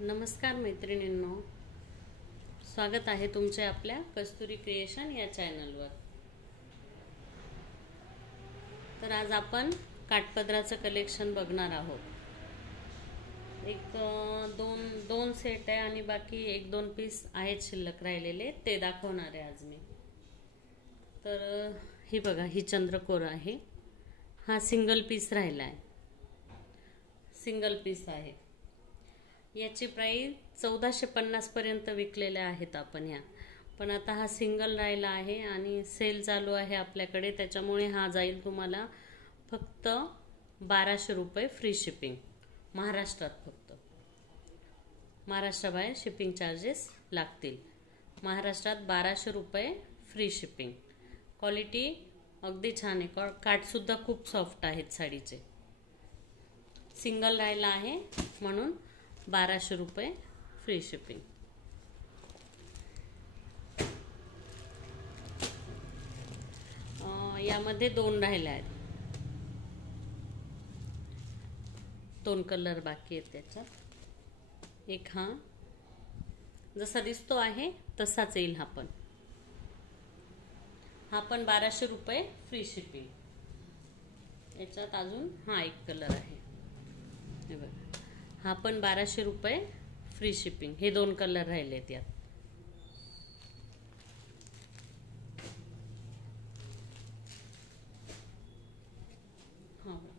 नमस्कार मैत्रिणींनो, स्वागत आहे तुमचे आपल्या कस्तुरी क्रिएशन या चॅनलवर। तर आज आपण काठपदराचं कलेक्शन बघणार आहोत। एक दोन सेट आहे आणि बाकी एक दोन पीस आहेत शिल्लक राहिलेले, ते दाखवणार आहे आज मी। तर ही बघा, ही चंद्रकोर आहे। हा सिंगल पीस राहिला आहे, सिंगल पीस आहे। याची प्राइस 1450 पर्यंत विकलेल्या आहेत आपण ह्या, पण आता हा सिंगल राहिला आहे आणि सेल चालू आहे आपल्याकडे, त्याच्यामुळे हा जाईल तुम्हाला फक्त 1200 रुपये फ्री शिपिंग महाराष्ट्रात। फक्त महाराष्ट्राबाहेर शिपिंग चार्जेस लागतील। महाराष्ट्रात 1200 रुपये फ्री शिपिंग। क्वालिटी अगदी छान आहे, काठ सुद्धा खूप सॉफ्ट आहेत साडीचे। सिंगल राहिला आहे म्हणून 1200 रुपये फ्री शिपिंग। यामध्ये दोन राहिले आहेत, दोन कलर बाकी आहेत त्याच्यात। एक हा जसा दिसतो आहे तसाच येईल, हा पण 1200 रुपये फ्री शिपिंग। याच्यात अजून हा एक कलर आहे, हे बघा, हा पण 1200 रुपये फ्री शिपिंग। हे दोन कलर राहिलेत यात।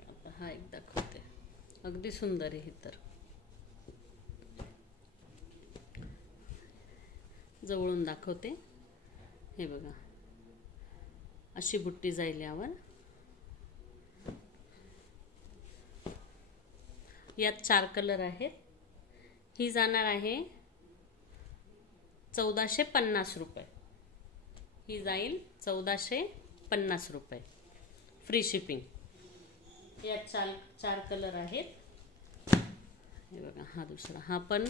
आता हा एक दाखवते, अगदी सुंदर आहे। तर जवळून दाखवते, हे बघा, अशी बुट्टी जाईल यावर। यात 4 कलर आहेत। ही जाणार आहे 1450 रुपये। ही जाईल 1450 रुपये फ्री शिपिंग। यात चार कलर आहेत। हे बघा, हा दुसरा, हा पण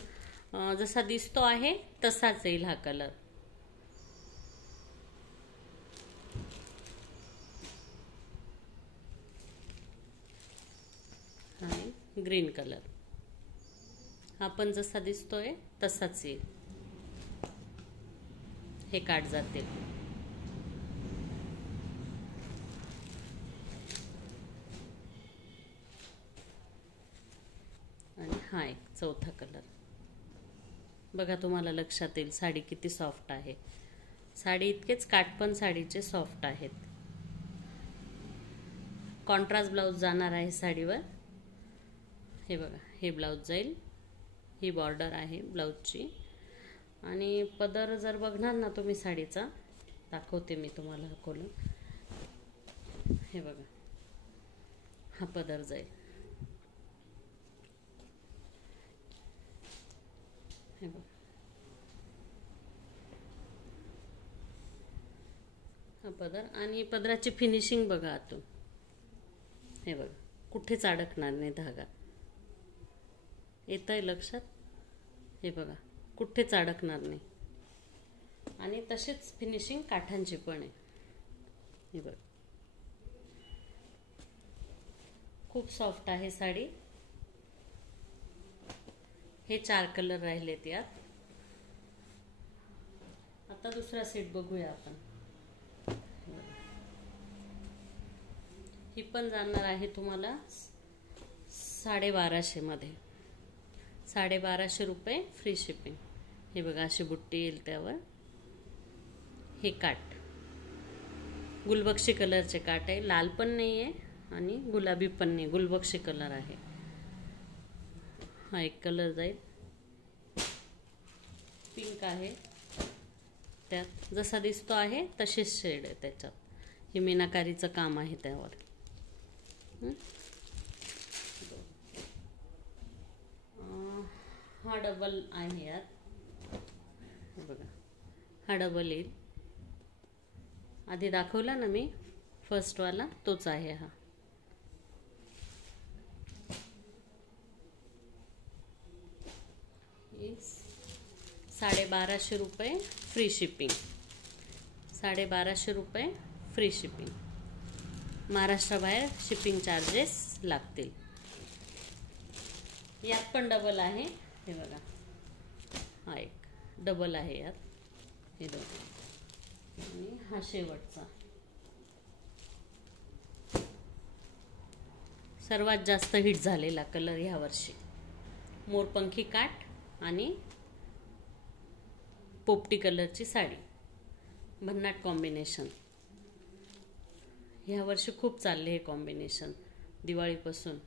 जसा दिसतो आहे तसाच येईल हा कलर। ग्रीन कलर, हा पण जसा दिसतोय तसाच येईल। हे काट जाते। आणि हा एक चौथा कलर बघा, तुम्हाला लक्षात येईल साडी किती सॉफ्ट आहे। साडी इतकेच काठ पण साडीचे सॉफ्ट आहेत। कॉन्ट्रास्ट ब्लाउज जाणार आहे साडीवर। हे बघा, हे ब्लाउज जाईल, ही बॉर्डर आहे ब्लाउजची। आणि पदर जर बघणार ना तुम्ही साडीचा, दाखवते मी तुम्हाला खोलून। हे बघा, हा पदर जाईल। हे बघा, हा पदर। आणि पदराची फिनिशिंग बघा आतून, हे बघा, कुठेच अडकणार नाही धागा। येतंय लक्षात? हे बघा, कुठेच अडकणार नाही। आणि तशीच फिनिशिंग काठांची पण आहे। हे बघा, खूप सॉफ्ट आहे साडी। हे 4 कलर राहिलेत यात। आता दुसरा सेट बघूया आपण। ही पण जाणार आहे तुम्हाला 1250 मध्ये। 1250 रुपये फ्री शिपिंग। हे बघा, अशी बुट्टी येईल त्यावर। हे काठ गुलबक्षी कलरचे काठ आहे, लाल पण नाही आहे आणि गुलाबी पण नाही, गुलबक्षी कलर आहे। हा एक कलर जाईल, पिंक आहे। त्यात जसा दिसतो आहे तसेच शेड आहे त्याच्यात। हे मीनाकारीचं काम आहे त्यावर। हा डबल आहे यात, बघा, हा डबल येईल। आधी दाखवला ना मी फर्स्ट वाला, तोच आहे हा। इस 1250 रुपये फ्री शिपिंग। 1250 रुपये फ्री शिपिंग। महाराष्ट्राबाहेर शिपिंग चार्जेस लागतील। यात पण डबल आहे, हे बघा, हा एक डबल आहे यात, हे दोन, आणि हा शेवटचा. सर्वात जास्त हिट झालेला कलर ह्या वर्षी मोरपंखी काठ आणि पोपटी कलरची साडी, भन्नाट कॉम्बिनेशन. ह्या वर्षी खूप चालले हे कॉम्बिनेशन दिवाळीपासून.